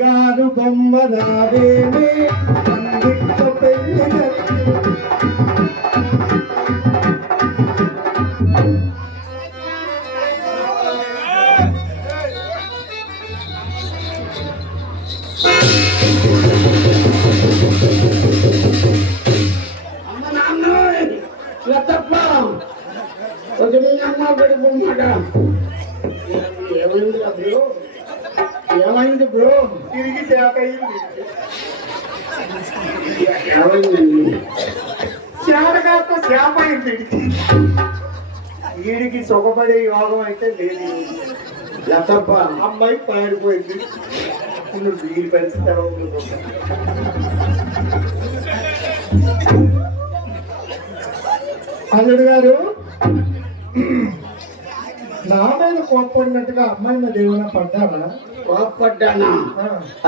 గారు బొమ్మ నావేమే అందిట్ట పెళ్ళి అమ్మ నాన్న లతప్ప కొంచెం అమ్మ గడి బొమ్మట ఏమైందిరా బ్రో ఏమైంది బ్రో తిరిగి చేపయింది ఏమైందండి చేప చేపయింది వీడికి సొగపడే యోగం అయితే లేదు లతప్ప అమ్మాయి పారిపోయింది నువ్వు వీడి పరిస్థితి ఎలా ఉంది? అల్లుడు గారు నా మీద కోప్పడినట్టుగా అమ్మాయి మీద ఏమైనా పడ్డారా? కోప్పడ్డానా?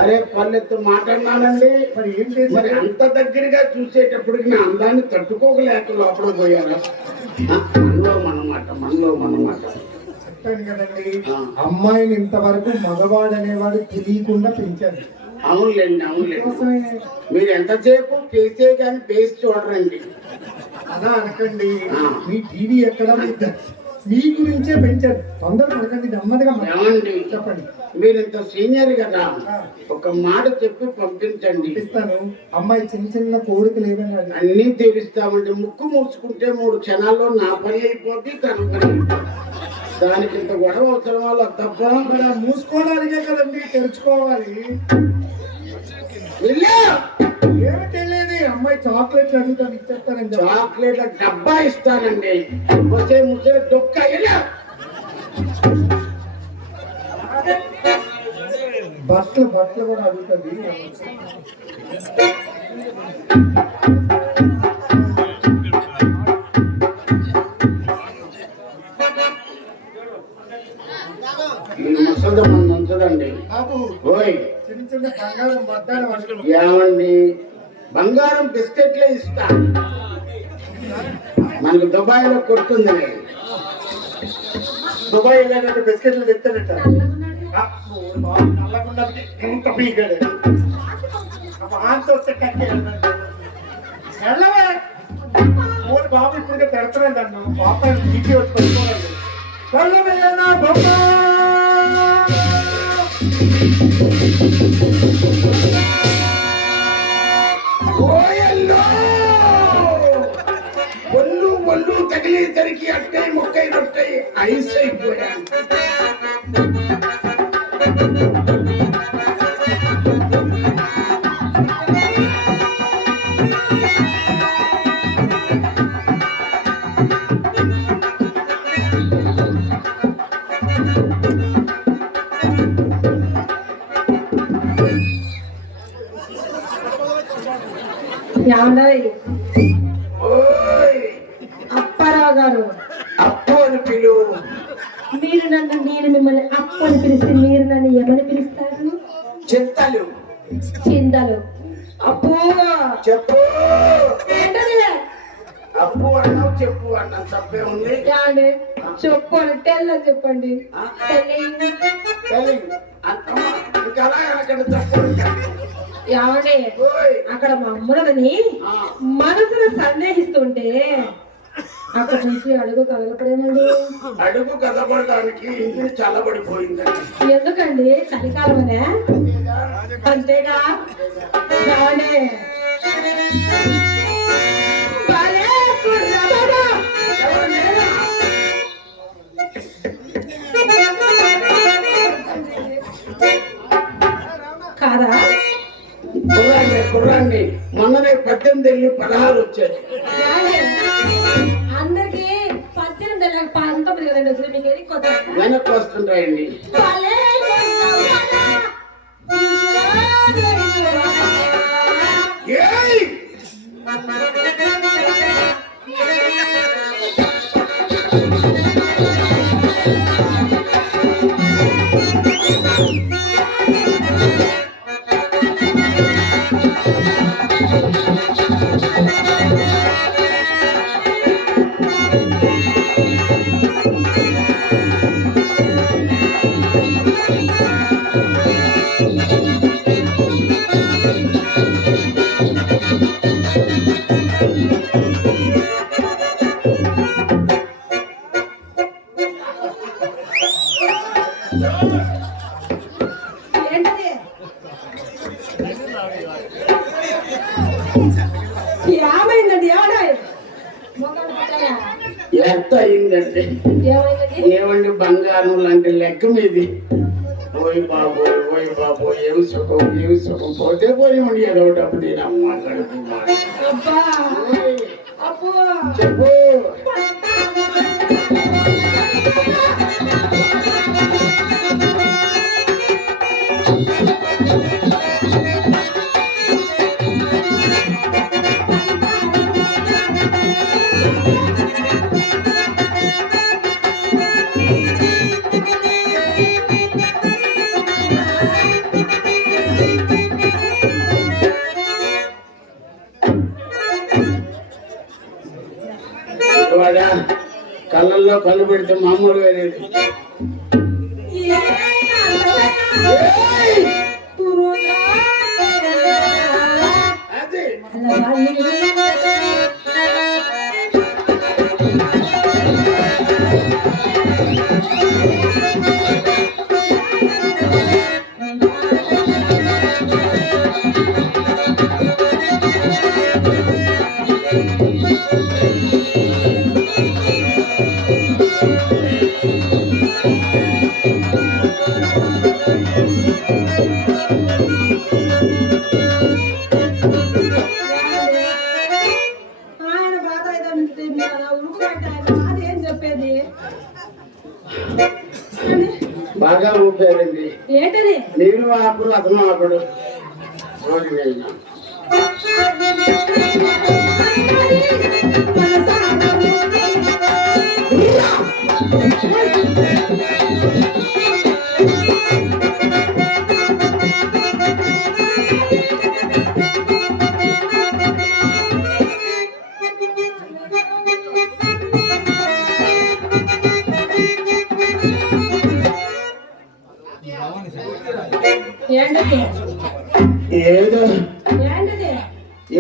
అరే పల్లెత్తు మాట్లాడినానండి. మరి ఏం చేసి మరి అంత దగ్గరగా చూసేటప్పటికి నా అందాన్ని తట్టుకోగలేక లోపల పోయారా? మనలో మనమాట చెప్పాను కదండి, అమ్మాయిని ఇంతవరకు మగవాడు అనేవాడు తెలియకుండా పెంచాను. అవునులేండి మీరు ఎంతసేపు చేసే కానీ పేసి చూడరండి. అలా అనకండి, మీ టీవీ ఎక్కడ మీ గురించే పెంచారు. తొందర పడకండి, నెమ్మదిగా ఏమండి చెప్పండి. మీరు ఇంత సీనియర్ కదా, ఒక మాట చెప్పి పంపించండి. ఇస్తాను. అమ్మాయి చిన్న చిన్న కోరికలు ఏమైనా అన్నీ తీరుస్తామండి. ముక్కు మూసుకుంటే 3 క్షణాల్లో నా పని అయిపోద్ది, తన పని అయిపోద్ది. దానికి ఇంత గొడవ అవసరం వల్ల తప్ప. మరి మూసుకోవడానికే కదండి తెరుచుకోవాలి. ఏమి తెలియదు, అమ్మాయి చాక్లెట్ అడుగుతాను, ఇచ్చేస్తానండి. చాక్లెట్ల డబ్బా ఇస్తానండి. వచ్చే ముసలి దొక్క బట్టలు కూడా అడుగుతుంది. ముసలిదమ్మని ఉంచదండి. ఓయ్ చిన్న చిన్న బంగారం బట్టాలు ఏమండి, బంగారం బిస్కెట్లే ఇస్తా. మనకు దుబాయ్లో కొట్టుంది. దుబాయ్ వెళ్ళాడంటే బిస్కెట్లు తెస్తాడట. ఇంత పీకాడు వస్తే వెళ్ళవే ఊరు బాబు ఇప్పటికే పెడతాడు నన్ను. పాప ఇంటికి వచ్చి పడుకోవాలి. వెళ్ళవేనా బొమ్మ ఒళ్ళు తగిలేసరికి అట్టై మొక్కై రొట్టై ఐస్ అయిపోయాను. అప్పారావు గారు, అప్పు అని పిలువు. నేను మిమ్మల్ని అప్పు అని పిలిస్తే మీరు నన్ను ఏమని పిలుస్తారు? చింతలు చింతలు. అప్పు చెప్పు. ఏంటది? అప్పు అన్నావు, చెప్పు అన్నా, తప్పే ఉంది. చెప్పు అని తెల్లని చెప్పండి. ఏమండి, అక్కడ మా అమ్మని మనసును సందేహిస్తుంటే అక్కడ నుంచి అడుగు కదలపడేనండి. అడుగు కదలపడడానికి ఇంటిని చల్లబడిపోయిందండి. ఎందుకండి? చలికాలమనే అంతేగా. కాదా? కుర్రాన్ని మొన్ననే 18 వెళ్ళి 16 వచ్చాయి. అందరికి 18 19 కదండి వచ్చి మీకు వెనక్కి వస్తుంటాయండి. ఏమైందండి? ఎంత అయిందండి? ఏమైందండి? ఏమండి బంగారం లాంటి లెక్క మీది. ఓయ్ బాబు ఏం సుఖం పోతే పోయి ఉండి ఏదో డబ్బు తినమ్మా కడుపు అబ్బా అబ్బో చెప్పు. కళ్ళల్లో కళ్ళు పెడితే మామూలు వేరేది. అదే బాగా ఊపారండి. ఏంటది? నేను ఆపుడు అతను ఆపుడు.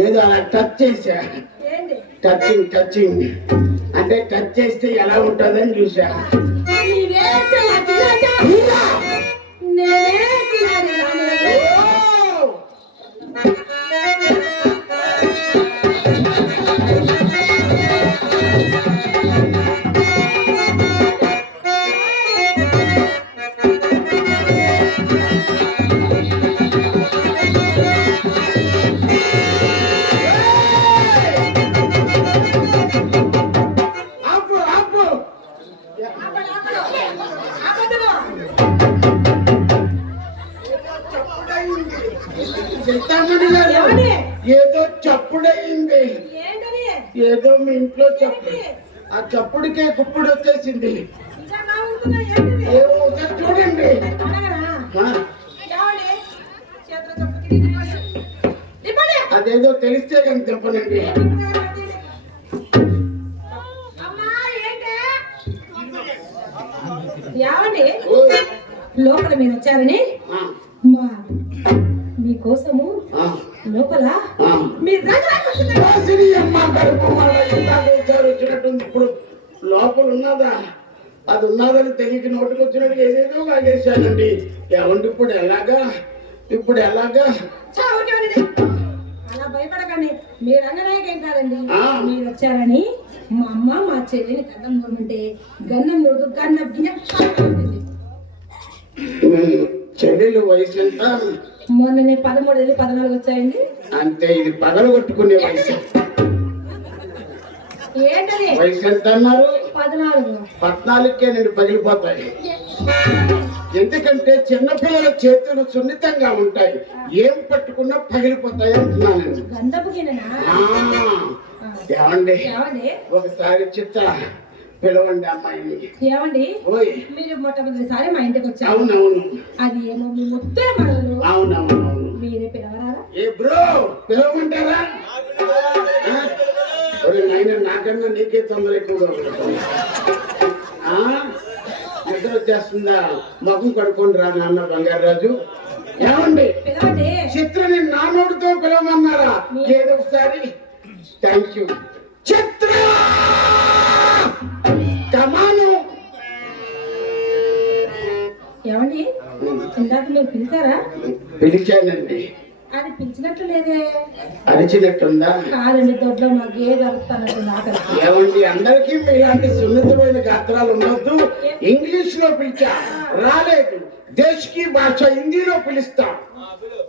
ఏదో అలా టచ్ చేశా. టచింగ్ అంటే టచ్ చేస్తే ఎలా ఉంటుందని చూసా. ఏదో చప్పుడయింది. ఏదో మీ ఇంట్లో చప్పుడు. ఆ చప్పుడికే కుప్పుడు వచ్చేసింది. చూడండి. అదేదో తెలిస్తే కానీ చెప్పనండి. లోపల మీరు వచ్చారని మీకోసము లోపల వచ్చినట్టుంది. ఇప్పుడు లోపల ఉన్నదా? అది ఉన్నదని తెలియక నోటికి వచ్చినట్టు ఏదేదో కాగేశానండి. ఏమండి ఇప్పుడు ఎలాగా? అలా భయపడకండి. మీరు రంగనాయకేం కాదండి. మీరు వచ్చారని మా అమ్మ మా చెల్లిని గన్నం నూరుంటే గన్నం నూరు గన్న చెల్లెలు వయసు ఎంత? మొన్ననే 13 వెళ్ళి 14 వచ్చాయండి. అంతే. ఇది పగలు కొట్టుకునే వయసు. ఏంటది? వయసు ఎంత అన్నారు? 14. 14కే నేను పగిలిపోతాయి. ఎందుకంటే చిన్నపిల్లల చేతులు సున్నితంగా ఉంటాయి. ఏం పట్టుకున్నా పగిలిపోతాయి అంటున్నాను. ఏమండి ఒకసారి చిత్ర పిలవండి అమ్మాయిని. ఏమండి మీరు మొట్టమొదటిసారి మా ఇంటికి వచ్చారు. అవునవును. అది ఏమో మీ ముద్దుల మనలు. అవునవునవును. మీరే పిలవరారా? ఏ బ్రో పిలవమంటారా? నాయన నాకన్నా నీకే తొందర ఎక్కువగా నిద్ర వచ్చేస్తుందా? ముఖం కడుక్కొని రా నాన్న బంగారాజు. ఏమండి చిత్రని నా నోటితో పిలవమన్నారా? ఏదో ఒకసారి. థ్యాంక్ యూ చిత్ర. కమాను. ఏమండి ఇందాక ఇందాక మీరు పిలిచారా? పిలిచానండి. అది పిలిచినట్లు లేదే. అరిచినట్టుందా? కాదండి, దొడ్లో మా గేదె అరుస్తానంటే నాకు ఏమండి, అందరికీ మీలాంటి సున్నితమైన గాత్రాలు ఉండొద్దు. ఇంగ్లీష్ లో పిలిచా, రాలేదు. దేశీ భాష హిందీలో పిలుస్తా.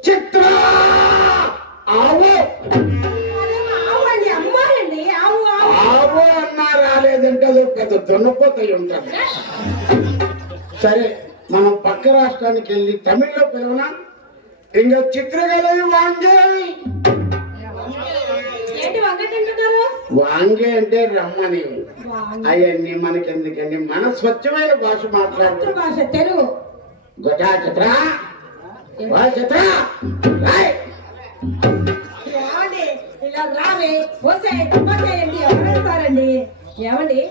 చిత్ర ఆవో ఆవండి, అమ్మాలండి. ఆవు ఆవు ఆవో అన్నా రాలేదంటే అది పెద్ద దున్నపోతాయి ఉంటుంది. సరే, మనం పక్క రాష్ట్రానికి వెళ్ళి తమిళ్లో పిలవనా? ఇంకా చిత్రకళ వాంగే. ఏంటి వంగటింటున్నారు? వాంగే అంటే రమ్మని. అవన్నీ మనకెందుకండి, మన స్వచ్ఛమైన భాష మాట్లాడు. మాతృభాష తెలుగు. గొటా చిత్ర వా చిత్ర రాయ్. ఏమండి, ఇలా రావే వచ్చేయండి, ఎవరేస్తారండి? ఏమండి,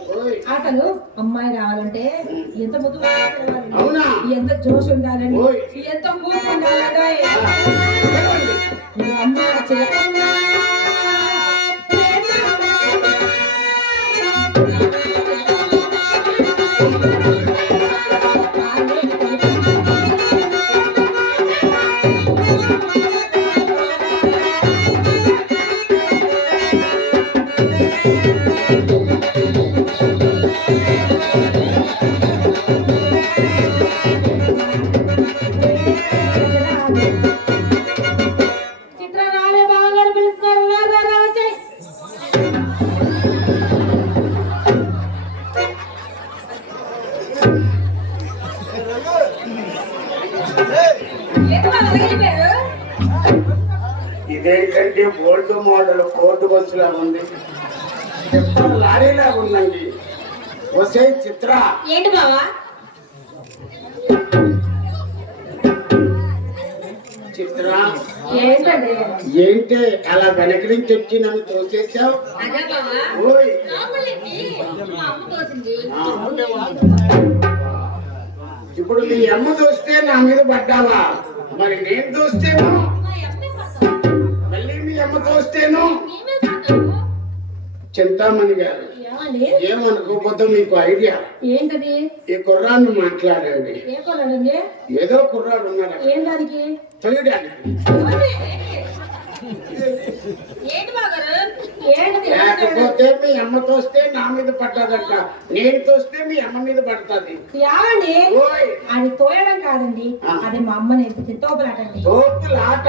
అసలు అమ్మాయి రావాలంటే ఎంత ముద్దు అవునా? ఎంత జోష్ ఉండాలండి, ఎంత మూపు ఉండాలండి. అమ్మ చిత్ర రాలే, బావగారు పిలుస్తున్నారు. రా రా వచ్చేయ్. ఏంటి బావ వెళ్ళిపోయారు? ఇదేంటంటే ఓల్డ్ మోడల్ కోర్టు బస్సు లాగా ఉంది, లారీలాగా ఉందండి. వసే చిత్ర. ఏంటి బావా? చిత్ర ఏంటండి? ఏంటే అలా వెనక నుంచి వచ్చి నన్ను తోసేసావు? అదే బావా, ఓయ్, మా అమ్మ తోసింది. ఇప్పుడు మీ అమ్మ దోస్తే నా మీద పడ్డావా? మరి నేను దోస్తేను? మళ్ళీ మీ అమ్మ దోస్తేను? చింతామణి గారు, ఏమండి? ఏమనుకోకపోతే మీకు ఐడియా. ఏంటది? ఈ కుర్రాన్ని మాట్లాడండి. ఏ కొన్నాడండి? ఏదో కుర్రాడు ఉన్నాడు ఏం దానికి? తొయ్యడానికి. ఏంటి బాగారు? ఏంటది? లేకపోతే మీ అమ్మ తోస్తే నా మీద పడ్డాదంట, నేను తోస్తే మీ అమ్మ మీద పడుతుంది. ఏమండి? ఓయ్, అది తోయడం కాదండి, అది మా అమ్మ నేర్పించి తోపులాటండి. తోపులాట.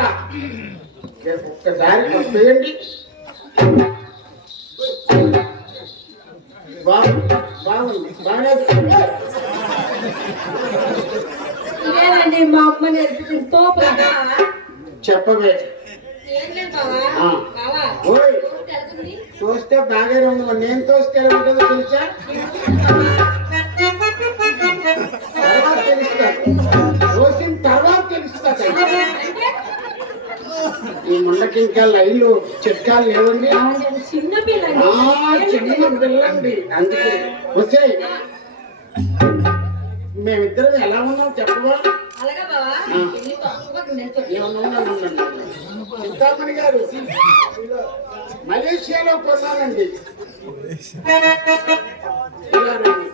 ఒక్కసారి తోయండి. బాగుంది, బాగా ఇదేనండి మా అమ్మ నేర్పించిన తోపులాట. చెప్పవే. ఏం లేదు బావా. ఆ. బావా, ఓయ్, తోస్తే వెళ్తుంది. తోస్తే బాగానే ఉంది, నేను తోస్తే ఎలా ఉంటుందో తెలుసా? తర్వాత తెలుస్తుంది, తోసిన తర్వాత తెలుస్తుంది. ఈ ముండకి ఇంకా లైన్లు చిట్కాలు లేవండి. ఏమండి, అది చిన్న పిల్లండి. చిన్న పిల్లండి, అందుకే. వస్తే మేమిద్దరం ఎలా ఉన్నాం చెప్పవా? అలాగా బావా, వెళ్ళి పక్కకు నిల్చో. చింతామణి గారు, మలేషియాలో కొన్నానండి. ఇలా రండి.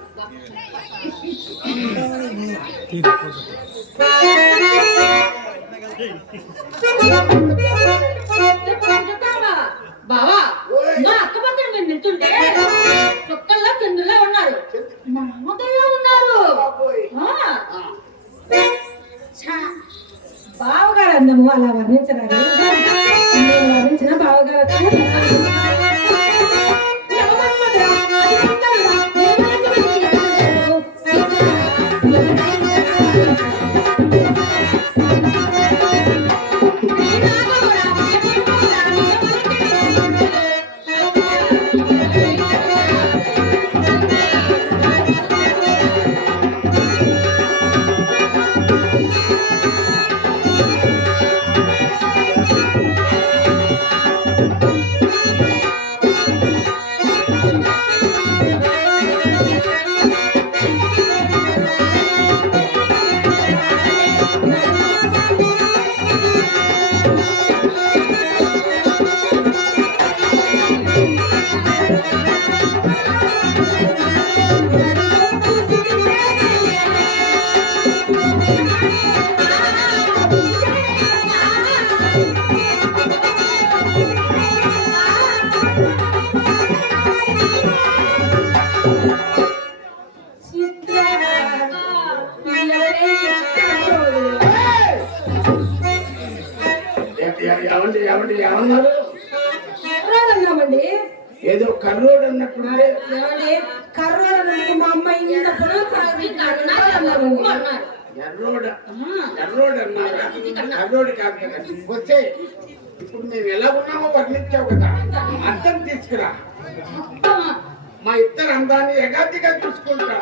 బావా, మా అక్క పక్కన మీరు నిల్చుంటే చుక్కల్లో కిందలో ఉన్నారు, నమ్మకంలో ఉన్నారు. బావగారు అందము అలా వర్ణించరాదు. నేను వర్ణించిన బావగారు ఏమండి ఏమండి ఏమన్నారు? కర్రోడు అన్నామండి. ఏదో కర్రోడు అన్నట్టుంటే ఏమండి కర్రోడు అన్నట్టు మా అమ్మ ఇంత పొలం సాగి అన్నామండి. ఎర్రోడు ఎర్రోడు అన్నారా? కర్రోడు కాదు కదా. వస్తే ఇప్పుడు మేము ఎలా ఉన్నామో వర్ణించావు కదా, అర్థం తీసుకురా. మా ఇద్దరు అందాన్ని ఎగాదిగా చూసుకుంటా.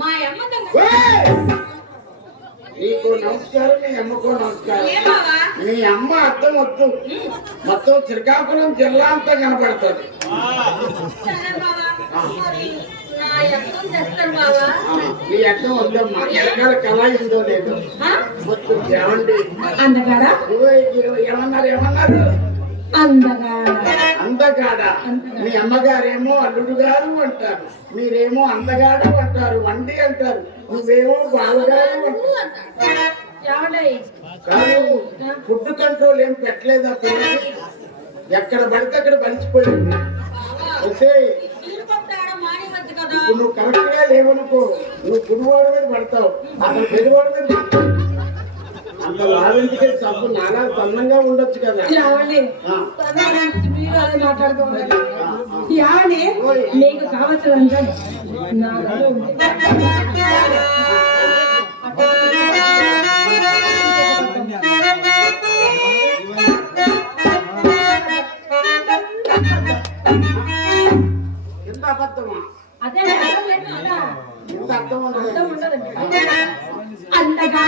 మా అమ్మతో నీకు నమస్కారం, నీ అమ్మకు నమస్కారం. నీ అమ్మ అర్థం వద్దు, మొత్తం శ్రీకాకుళం జిల్లా అంతా కనపడుతుంది. నీ అర్థం వద్దమ్మా, ఎక్కడ కళ ఉందో లేదు మొత్తం. ఏమండి అందగాడా? ఏమన్నారు ఏమన్నారు? అందగాడ. మీ అమ్మగారేమో అల్లుడు గారు అంటారు, మీరేమో అందగాడు అంటారు, వండి అంటారు, నువ్వేమో బావగారు అంటారు. కాదు, ఫుడ్ కంట్రోల్ ఏం పెట్టలేదా పిల్లలకి? ఎక్కడ పడితే అక్కడ బలిసిపోయింది. వస్తే ఇప్పుడు నువ్వు కరెక్ట్ గా లేవనుకో, నువ్వు గుడివాడ మీద పడతావు, అతను పెద్దవాడ మీద పడతావు. అంత లాభంటికే సబ్బు నాలా సన్నంగా ఉండొచ్చు కదా. నీకు కావాల్సిన ఎంత అబద్ధమా? అదే ఎంత అర్థం ఉండదు. అందగా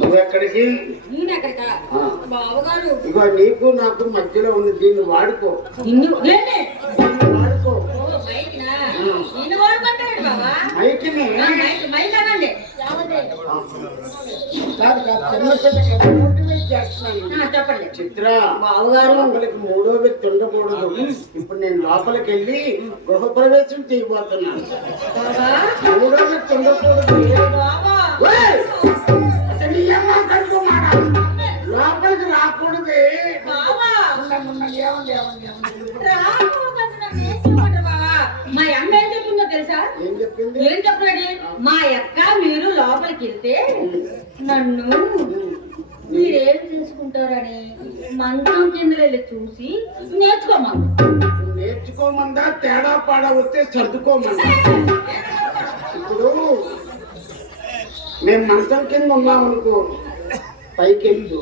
నువ్వెక్కడికి? ఇగో నీకు నాకు మధ్యలో ఉంది, దీన్ని వాడుకో. వాడుకో మైకిని. కాదు కాదు, చెప్పండి. చిత్ర బావగారు లోపలికి మూడో వ్యక్తి ఉండకూడదు. ఇప్పుడు నేను లోపలికి వెళ్ళి గృహప్రవేశం చేయబోతున్నాను. మూడో వ్యక్తి ఉండకూడదు. లోపలికి రాకూడదు. మా అమ్మ ఏం చెప్పిందో తెలుసా? ఏం చెప్పాడు? మా అక్క మీరు లోపలికి వెళ్తే నన్ను మీరేం చేసుకుంటారని మంచం కింద వెళ్ళి చూసి నేర్చుకోమందా? తేడా పాడా వస్తే సర్దుకోమందా? ఇప్పుడు మేము మంచం కింద ఉన్నామనుకో, పైకి వెళ్తూ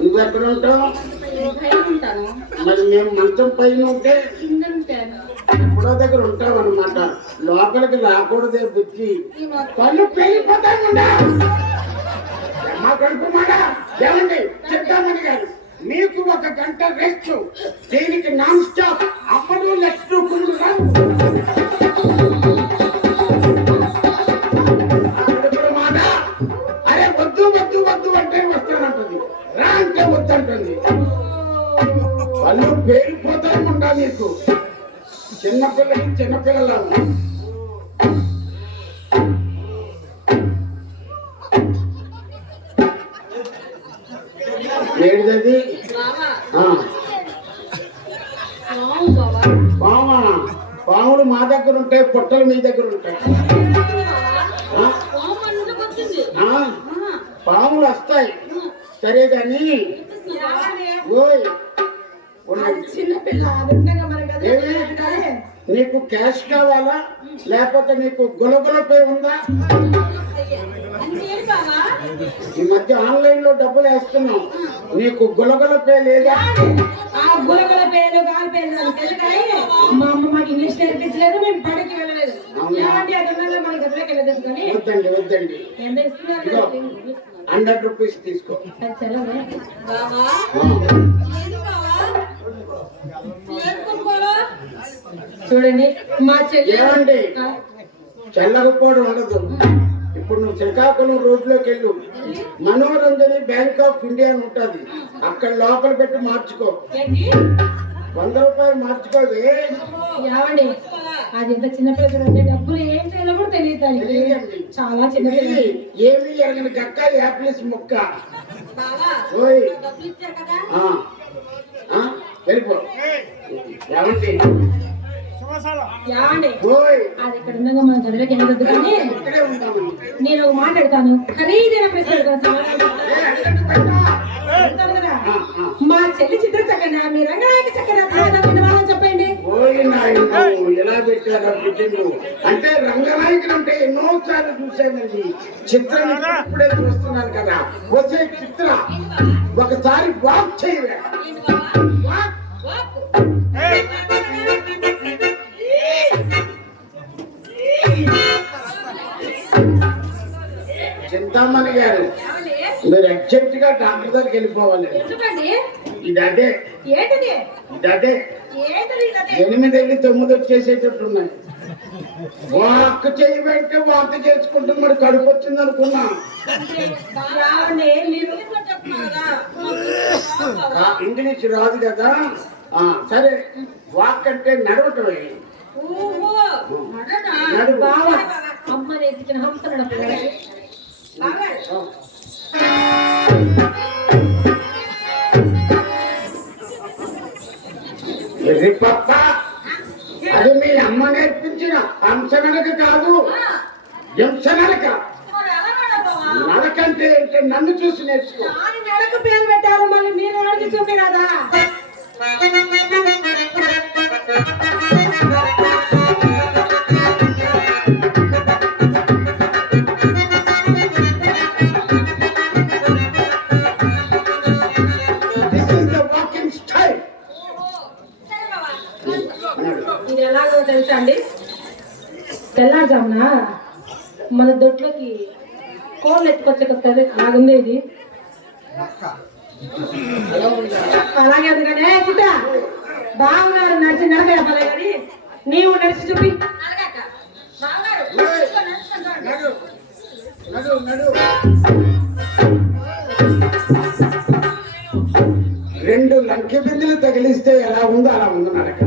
నువ్వెక్కడ ఉంటావు? మరి మేము మంచం పైన ఉంటే ఎప్పుడో దగ్గర ఉంటావు అనమాట. లోపలికి రాకూడదే బుద్ధి. పళ్ళు పెరిగిపోతాయి. మా కడుపు మాట ఏమండి చెప్తామని గారు, మీకు 1 గంట రెస్ట్, దీనికి నాన్ స్టాప్ అమ్మడు నెక్స్ట్ మాట. అరే వద్దు వద్దు వద్దు అంటే వస్తానంటుంది, రా అంటే వద్దంటుంది. వాళ్ళు పేలిపోతాయి ఉండాలి. నీకు చిన్నపిల్లకి చిన్నపిల్లలు ఏడిదది పామా? పాములు మా దగ్గర ఉంటాయి, పొట్టలు మీ దగ్గర ఉంటాయి. పాములు వస్తాయి సరే కానీ నీకు క్యాష్ కావాలా లేకపోతే నీకు గులగులపై ఉందా? అంతేం బావా ఈ మధ్య ఆన్లైన్ లో డబ్బులు వేస్తున్నాం, నీకు గులగుల పే లేదా? ఆ గులగుల పేరు గాలి పేరు నాకు తెలుసు కానీ మా అమ్మ మాకు ఇంగ్లీష్ నేర్పించలేదు, మేము బడికి వెళ్ళలేదు. ఏమంటే అది ఉన్నదో మనకి గదిలోకి వెళ్ళలేదు కానీ వద్దండి వద్దండి, ఎంత ఇస్తున్నారు 100 రూపీస్ తీసుకో. చలవే బావా చూడండి మా చెల్లి ఏమండి చల్లకపోవడం ఉండదు. ఇప్పుడు నువ్వు శ్రీకాకుళం రోడ్లోకి వెళ్ళు, మనోరంజని బ్యాంక్ ఆఫ్ ఇండియా అని ఉంటుంది, అక్కడ లోపల పెట్టి మార్చుకో. ఏంటి 100 రూపాయలు మార్చుకోవే. ఏమండి అది ఎంత చిన్నపిల్లలు డబ్బులు ఏం చేయాలో కూడా తెలియదు దానికి. తెలియదండి. చాలా చిన్న ఇది ఏమి ఎరగని గక్క యాపిల్స్ ముక్క. ఓయ్ ఆ, ఆ, వెళ్ళిపో. ఏమండి ఏమండి ఓయ్ అది ఇక్కడ ఉండగా మన గదిలోకి వెళ్ళదు కానీ ఇక్కడే ఉంటాము. నేను ఒక మాట అడుగుతాను, ఖరీదైన ప్రశ్న అడుగుతాను, చెప్తాను కదా. మా చెల్లి చిత్ర చక్కన మీ రంగనాయక చక్కన వాళ్ళని చెప్పండి. ఓయ్ నాయన ఎలా పెట్టారా పెట్టిండు అంటే రంగనాయకుడు అంటే ఎన్నో సార్లు చూసానండి, చిత్రం ఇప్పుడే చూస్తున్నాను కదా. వచ్చే చిత్ర ఒకసారి వాక్ చేయవే. చింతామణి గారు మీరు అర్జెంట్ గా డాక్టర్ దగ్గరికి వెళ్ళిపోవాలి. ఇది అదే ఏంటిది ఇది అదే ఏంటిది 8 వెళ్ళి 9 వచ్చేసేటట్టు ఉన్నాయి. వాక్ చేయబెట్టి వాంత చేసుకుంటుంది, మరి కడుపు వచ్చింది అనుకున్నా. ఇంగ్లీష్ రాదు కదా. సరే వాక్ అంటే నడవటమే. నడువు. అమ్మ నేర్పించిన హంస నడప పప్ప అది మీ అమ్మ నేర్పించిన హంసనడక కాదు, హింసనడక. నడకంటే ఏంటంటే నన్ను చూసి నేర్చుకో. నెలకు పేరు పెట్టారు, మళ్ళీ మీరు అడిగి చూపిరాదా? ఇది ఎలాగో తెలుసా అండి, తెల్లారుజామున మన దొడ్లోకి కోళ్ళు ఎత్తుకొచ్చేకొస్తుంది, అలాగుంది ఇది. అలాగే అందుకనే చిట బాగున్నారు నడిచి నడక చెప్పాలి కానీ నీవు నడిచి చూపి. రెండు లంకె బిందులు తగిలిస్తే ఎలా ఉందో అలా ఉంది నడక.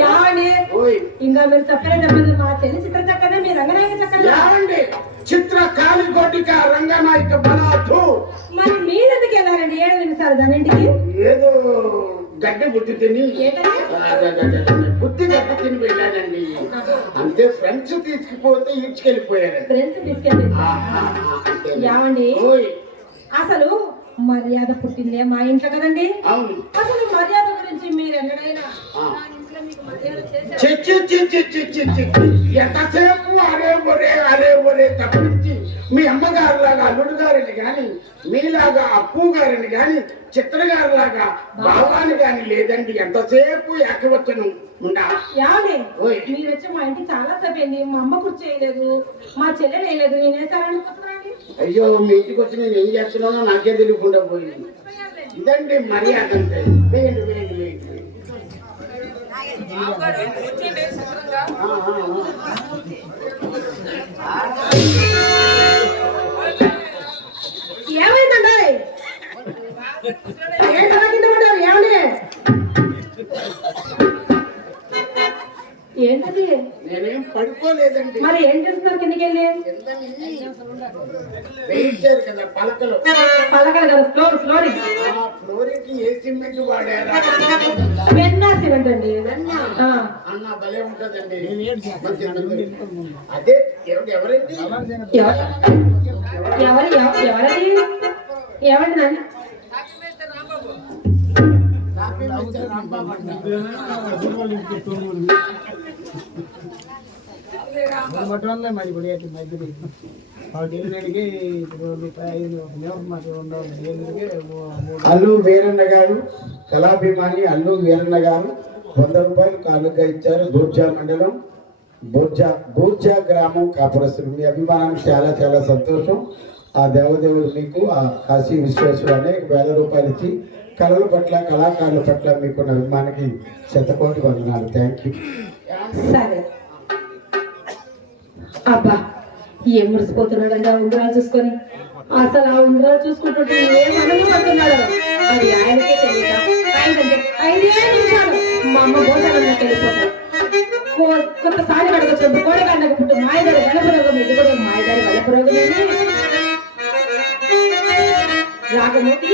యావండి ఇంకా మీరు చెప్పలేదు మా చెల్లి చిత్ర చక్కనే మీ రంగనాయక చక్కనే. యావండి చిత్ర కాలి గొడ్డిక రంగనాయక బనాథు. మరి మీరెందుకు వెళ్ళారండి 7 నిమిషాలు దానింటికి? ఏదో గడ్డి బుద్ధి తిని బుద్ధి గడ్డి తిని వెళ్ళానండి అంతే. ఫ్రెండ్స్ తీసుకుపోతే ఈడ్చుకెళ్ళిపోయారు. ఫ్రెండ్స్ తీసుకెళ్ళి యావండి అసలు మర్యాద పుట్టిందే మా ఇంట్లో కదండి. అవును. అసలు మర్యాద గురించి మీరు ఎన్నడైనా ఎంతసేపు అరే ఒరే తప్పించి మీ అమ్మగారు లాగా అల్లుడు గారిని గాని, మీలాగా అప్పు గారిని గాని, చిత్ర గారి లాగా బావాని గాని లేదండి. ఎంతసేపు ఏకవచనం ఉండా. మీరు వచ్చి మా ఇంటికి చాలా సేపు అయింది, మా అమ్మ కుర్చీ వేయలేదు, మా చెల్లెలు వేయలేదు, నేనేసారనుకుంటున్నాను. అయ్యో మీ ఇంటికి వచ్చి నేను ఏం చేస్తున్నానో నాకే తెలియకుండా పోయింది. ఇదండి మర్యాద అంటే. వేయండి వేయండి వేయండి. ఏమైందండి ఏమని ఏంటది? నేనేం పడుకోలేదండి. మరి ఏం చేస్తున్నారు కిందకి వెళ్ళి? వేయించారు కదా పలకలు. పలకలు కదా ఫ్లోరింగ్. ఫ్లోరింగ్ కి ఏ సిమెంట్ వాడారా? వెన్నా సిమెంట్ అండి. అన్న భలే ఉంటదండి. అదే ఎవరండి? ఎవరది? ఏమండి నన్ను బట్టలే మరి ఇప్పుడు మధ్యలో డెలివరీకి అల్లు వీరన్న గారు కళాభిమాని అల్లు వీరన్న గారు 100 రూపాయలు కానుకగా ఇచ్చారు. బూర్జా మండలం బూర్జా గ్రామం కాపురస్తులు. మీ అభిమానానికి చాలా చాలా సంతోషం. ఆ దేవదేవుడు మీకు ఆ కాశీ విశ్వేశ్వరుడు అనేక వేల రూపాయలు ఇచ్చి కళల పట్ల కళాకారుల పట్ల మీకున్న అభిమానికి శతకోటి వందనాలు. Thank you. సరే అబ్బా ఏం మురిసిపోతున్నాడండి ఆ ఉంగరాలు చూసుకొని. అసలు ఆ ఉంగరాలు చూసుకుంటుంటే ఏం అనుభవపడుతున్నాడు అది ఆయనకే తెలియదు. 5 నిమిషాలు మా అమ్మ భోజనంలోకి వెళ్ళిపోతాడు. కొత్త సారి కడగొచ్చు కోడగండకు పుట్టు మాయదారి వలపురోగం ఇది కూడా మాయదారి వలపురోగమేనే. రాగముటి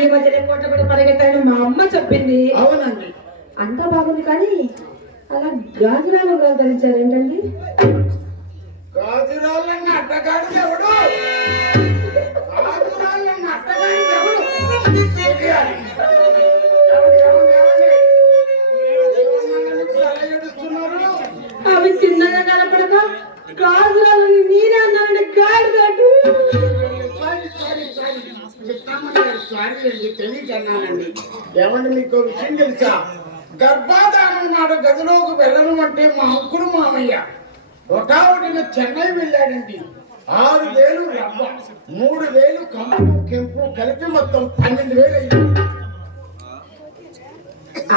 ఈ మధ్య కోట కూడా పరిగెత్తాను మా అమ్మ చెప్పింది. అవునండి, అంతా బాగుంది కానీ అలా గాజురాలు ధరించారు ఏంటండి? గాజురాళ్ళని అడ్డగాడు ఎవడు? గాజురాళ్ళని అడ్డగాడు ఎవడు? అవి చిన్నగా కనపడక గాజురాలని మీరే అన్నారండి. గాడిదాటు తెలియకన్నానండి. ఏమంటే మీకు విషయం తెలుసా? గర్భాధానం నాడు గదిలోకి వెళ్ళను అంటే మా అంకుడు మామయ్య ఒకటిన చెన్నై వెళ్ళాడండి. 6,000 రవ్వ, 3,000 కంపు కెంపు కలిపి మొత్తం 12,000 అయింది.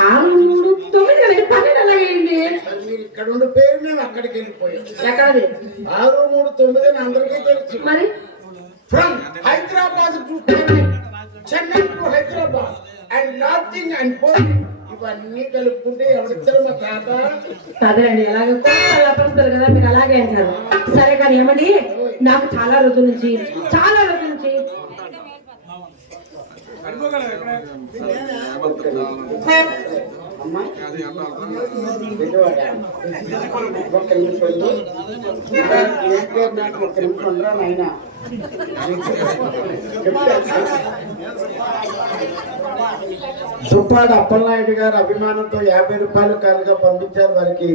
6, 3, 9, 12 అలాగేయండి. మీరు ఇక్కడ ఉండే పేరు మేము అక్కడికి వెళ్ళిపోయాం. ఎక్కడది? 6, 3, 9 అని అందరికీ తెలుసు. మరి from Hyderabad to Chennai to Hyderabad and lodging and boarding ఇవన్నీ కలుపుకుంటే ఎవరిస్తారు మా తాత? అదేనండి, అలాగే పరుస్తారు కదా మీరు అలాగే అంటారు. సరే కానీ ఏమండి, నాకు చాలా రోజుల నుంచి అమ్మా పెద్దవాడా ఒక్క నిమిషం ఉండు. ఏం పేరు నాకు ఒక్క నిమిషం ఉండరా నాయన దుప్పాడ అప్పలనాయుడు గారు అభిమానంతో 50 రూపాయలు కానుక పంపించారు. వారికి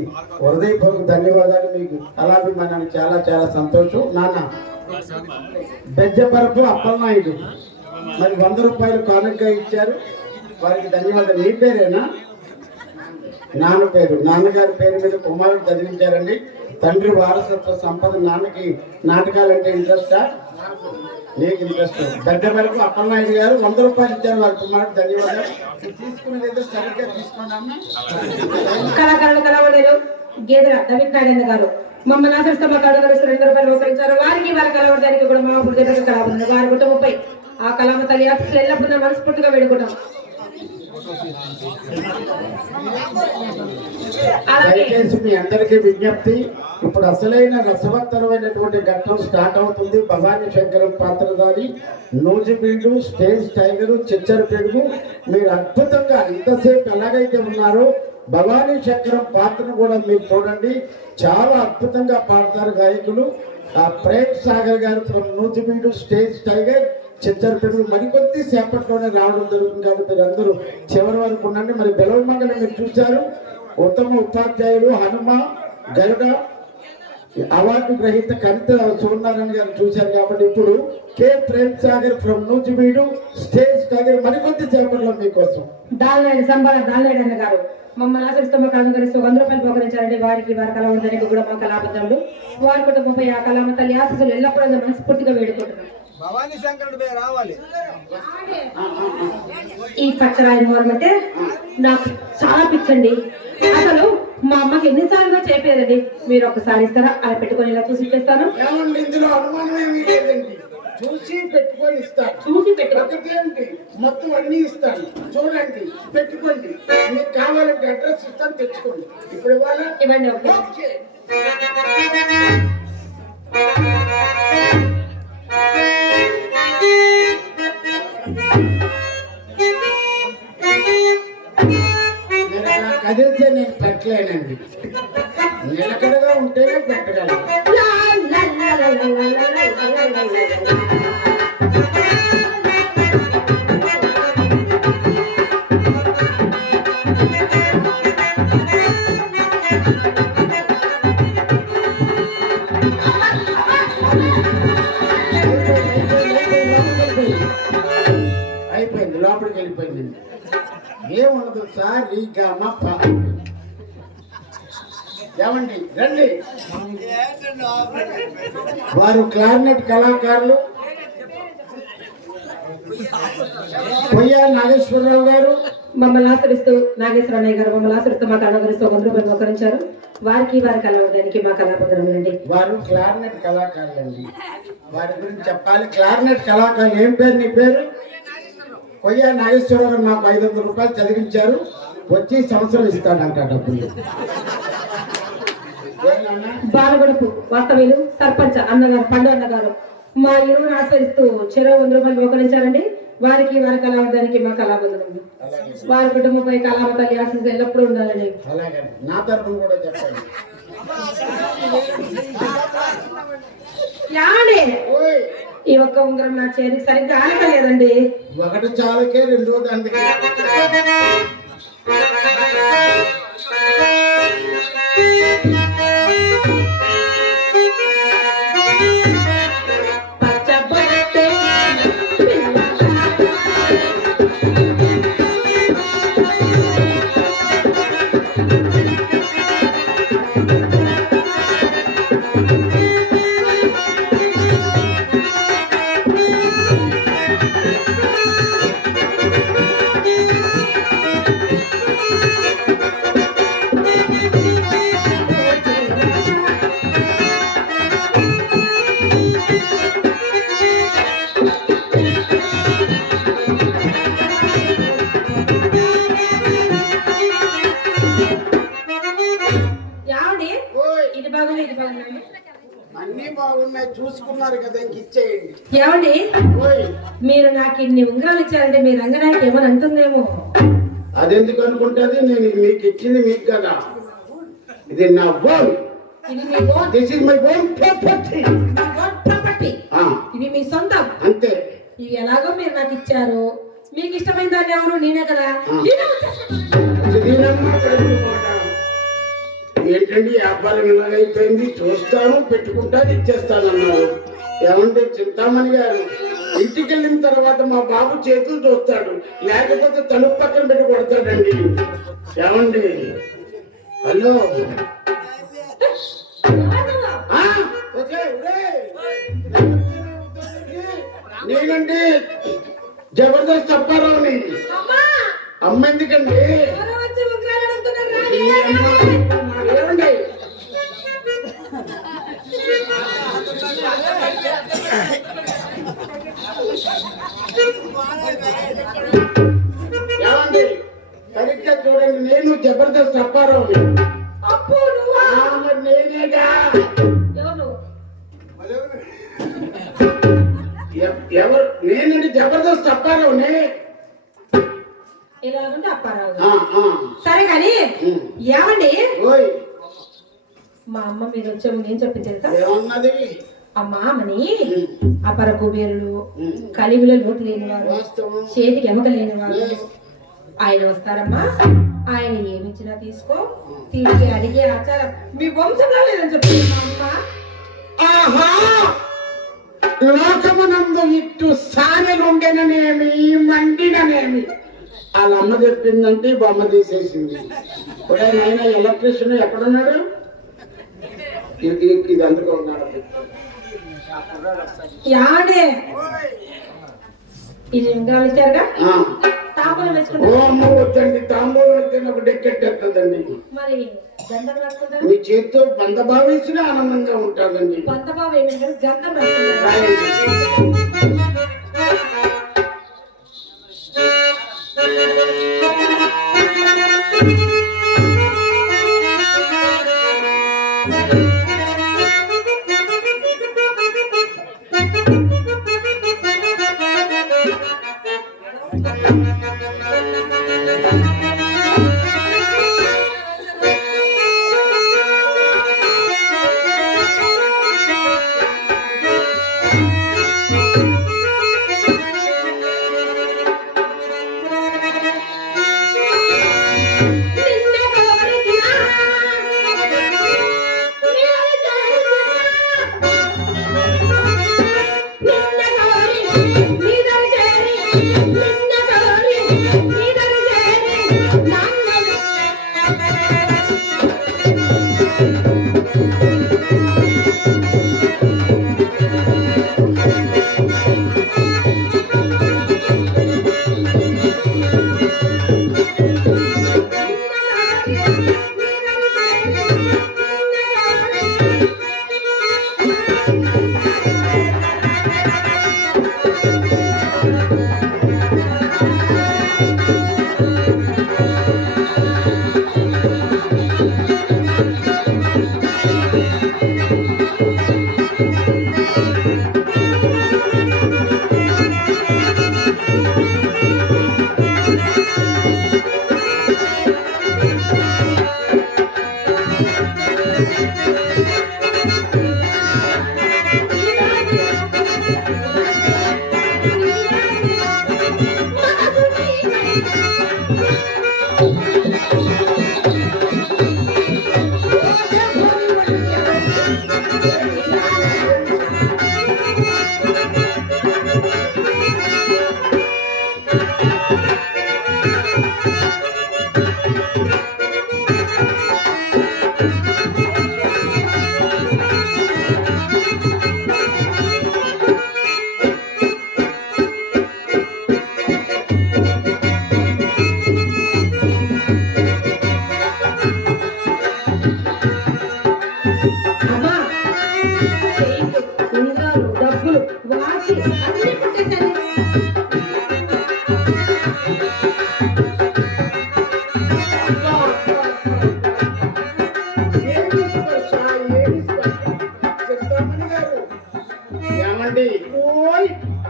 హృదయపూర్వక ధన్యవాదాలు. మీకు కళాభిమానానికి చాలా చాలా సంతోషం. నాన్న బెజ్జపరపు అప్పలనాయుడు మరి 100 రూపాయలు కానుకగా ఇచ్చారు. వారికి ధన్యవాదాలు. నీ పేరేనా? నాన్న పేరు, నాన్నగారి పేరు మీద కుమారుడు చదివించారండి. తండ్రి వారసత్వ సంపద. నాన్నకి నాటకాలంటే ఇంట్రెస్టా? నీకు ఇంట్రెస్ట్. పెద్ద వరకు అప్పలనాయుడు గారు 100 రూపాయలు ఇచ్చారు వారి కుమారుడు. ధన్యవాదాలు. తీసుకునేది సరిగ్గా తీసుకున్నాము. కళాకారులు కళావడేలు గేదెల నవీన్ నారాయణ గారు మమ్మల్ని ఆశిస్తూ మా కళాకారులు 2 రూపాయలు ఉపయోగించారు. వారికి వారి కళావడానికి కూడా మా హృదయ కళావంది వారి కుటుంబంపై ఆ కళామ తల్లి ఆశీస్సులు ఎల్లప్పుడూ మనస్ఫూర్తిగా వేడుకుంటాం. దయచేసి మీ అందరికీ విజ్ఞప్తి, ఇప్పుడు అసలైన రసవత్తరమైనటువంటి ఘట్టం స్టార్ట్ అవుతుంది. భవానీ శంకరం పాత్రధారి నూజిబీడు స్టేజ్ టైగరు చిచ్చర పెరుగు. మీరు అద్భుతంగా ఇంతసేపు ఎలాగైతే ఉన్నారో భవానీ శంకరం పాత్రను కూడా మీరు చూడండి. చాలా అద్భుతంగా పాడతారు గాయకులు. ప్రేమ్ సాగర్ గారు ఫ్రమ్ నూజిబీడు స్టేజ్ టైగర్ చిచ్చర పెరుగు మరికొద్ది సేపట్లోనే రావడం జరుగుతుంది. కాబట్టి మీరు అందరూ చివరి వరకు ఉండండి. మరి బెలవమంగళ మీరు చూశారు. ఉత్తమ ఉపాధ్యాయులు హనుమ గరుడ అవార్డు గ్రహీత కవిత సూర్యనారాయణ గారు చూశారు. కాబట్టి ఇప్పుడు K Prem Sagar from Nuzvid stage tiger మరికొద్ది సేపట్లో మీకోసం. దాల్నాయుడు సంబాల దాల్నాయుడు గారు మమ్మల్ని ఆశిస్తూ మా కళాకారులు 100 రూపాయలు పోకరించారంటే వారికి వారి కళావంతానికి కూడా మా కళాబద్ధాలు వారి కుటుంబంపై ఆ కళామ తల్లి ఆశీస్సులు ఎల్లప్పుడూ మనస్ఫూర్తిగా వేడుకుంటున్నాం. భవానీ శంకరుడు రావాలి. ఈ పచ్చరాయి అంటే నాకు చాలా పిచ్చండి. అసలు మా అమ్మకి ఎన్నిసార్లుగా చెప్పేదండి. మీరు ఒకసారి ఇస్తారా? అలా పెట్టుకొని ఇలా చూసి ఇచ్చేస్తాను. ఇందులో అనుమానం ఏమీ లేదండి. చూసి పెట్టుకొని ఇస్తాను. చూసి పెట్టుకోండి. మొత్తం అన్ని ఇస్తాను. చూడండి, పెట్టుకోండి. మీకు కావాలంటే అడ్రస్ ఇస్తాను, తెచ్చుకోండి. ఇప్పుడు ఇవ్వండి. ఓకే కదిలితే నేను పెట్టలేనండి. నిలకడగా ఉంటేనే పెట్టగలను. అయిపోయింది, లోపలికి వెళ్ళిపోయింది. ఏముండదు సార్. ఈ గమ ఏమండి రండి. వారు క్లారినెట్ కళాకారులు పొయ్యా నాగేశ్వరరావు గారు. మమ్మల్ని ఆశ్రయిస్తూ నాగేశ్వరరావు గారు మమ్మల్ని ఆశ్రయిస్తూ మా కళాకారులతో 100 రూపాయలు మోకరించారు. వారికి వారి కళావడానికి మా కళాపత్రం అండి. వారు క్లారినెట్ కళాకారులు అండి. వారి గురించి చెప్పాలి. క్లారినెట్ కళాకారులు. ఏం పేరు నీ పేరు? పొయ్యా నాగేశ్వరరావు గారు మాకు 500 రూపాయలు చదివించారు. వచ్చి సంవత్సరం ఇస్తాడంట డబ్బులు. బాలగొడుపు వాస్తవ్యులు సర్పంచ్ అన్నగారు పండు అన్నగారు మా ఇరువును ఆశ్రయిస్తూ చెరో 100 రూపాయలు మోకరించారండి. వారికి వారి కళావడానికి మా కళాబంధనం. వారి కుటుంబంపై కళావతాలి ఆశీస్సులు ఎల్లప్పుడూ ఉండాలండి. అలాగే నా తరఫున కూడా చెప్పండి. ఈ ఒక్క ఉంగరం నా చేతికి సరిగ్గా ఆనకలేదండి. ఒకటి చాలకే 2 దానికి. అన్ని బాగున్నాయి, చూసుకున్నారు కదా, ఇంక ఇచ్చేయండి. ఏమండి మీరు నాకు ఇన్ని ఉంగరాలు ఇచ్చారంటే మీ రంగనాయకి ఏమని అంటుందేమో. అదెందుకు అనుకుంటుంది? నేను మీకు ఇచ్చింది మీకు కదా, ఇది నా ఓన్. ఇది మీ own. This is my own property. Property. ఇవి మీ సొంతం. అంతే. ఇవి ఎలాగో మీరు నాకు ఇచ్చారు, మీకు ఇష్టమైన దాన్ని ఎవరు? నేనే కదా. ఏంటండి వ్యాపారం ఇలాగైపోయింది, చూస్తాను పెట్టుకుంటాను ఇచ్చేస్తాను అన్నారు. ఏమంటే చింతామణి గారు, ఇంటికి వెళ్ళిన తర్వాత మా బాబు చేతులు చూస్తాడు, లేకపోతే తలుపు పక్కన పెట్టి కొడతాడండి. ఏమండి? హలో, నేనండి జబర్దస్త్ అప్పారావుని. అమ్మ ఎందుకండి? ఏమండి? ఏమండి సరిగ్గా చూడండి, నేను జబర్దస్త్ అప్పారావుని. మరి నేనేగా. ఎవరు? నేనండి జబర్దస్త్ అప్పారావుని. ఇలాగుంటే అప్పారావు. సరే కానీ ఏమండి, మా అమ్మ మీరు వచ్చే ఏం చెప్పించారు? ఏమన్నది? అమ్మామని అపర కుబేరులు, కలివిలో లోటు లేనివారు, చేతికి ఎమక లేనివారు ఆయన వస్తారమ్మా. ఆయన ఏమిచ్చినా తీసుకో, తిరిగి అడిగే ఆచారం మీ వంశంలో లేదని చెప్పింది మా అమ్మ. ఆహా, లోకమునందు ఇట్టు సానెలుండెననేమి మండిననేమి వాళ్ళ అమ్మ చెప్పిందంటే బొమ్మ తీసేసింది. నాయన ఎలక్ట్రీషియన్ ఎక్కడున్నాడు? ఇది అందులో ఉన్నాడు. ఇది ఇంకా ఇచ్చారుగా, తాంబూలం వేసుకుంటారు. వద్దండి, తాంబూలం అయితే నాకు డెక్కెట్టేస్తుందండి. మరి గంధం రాసుకుంటారు. మీ చేతితో బంధభావించిన ఆనందంగా ఉంటాదండి. బంధభావం ఏమిటంటే గంధం రాసుకుంటారు.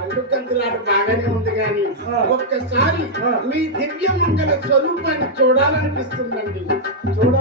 కళ్ళు కంతులాట బాగానే ఉంది కానీ ఒక్కసారి మీ దివ్య మంగళ స్వరూపాన్ని చూడాలనిపిస్తుందండి. చూడ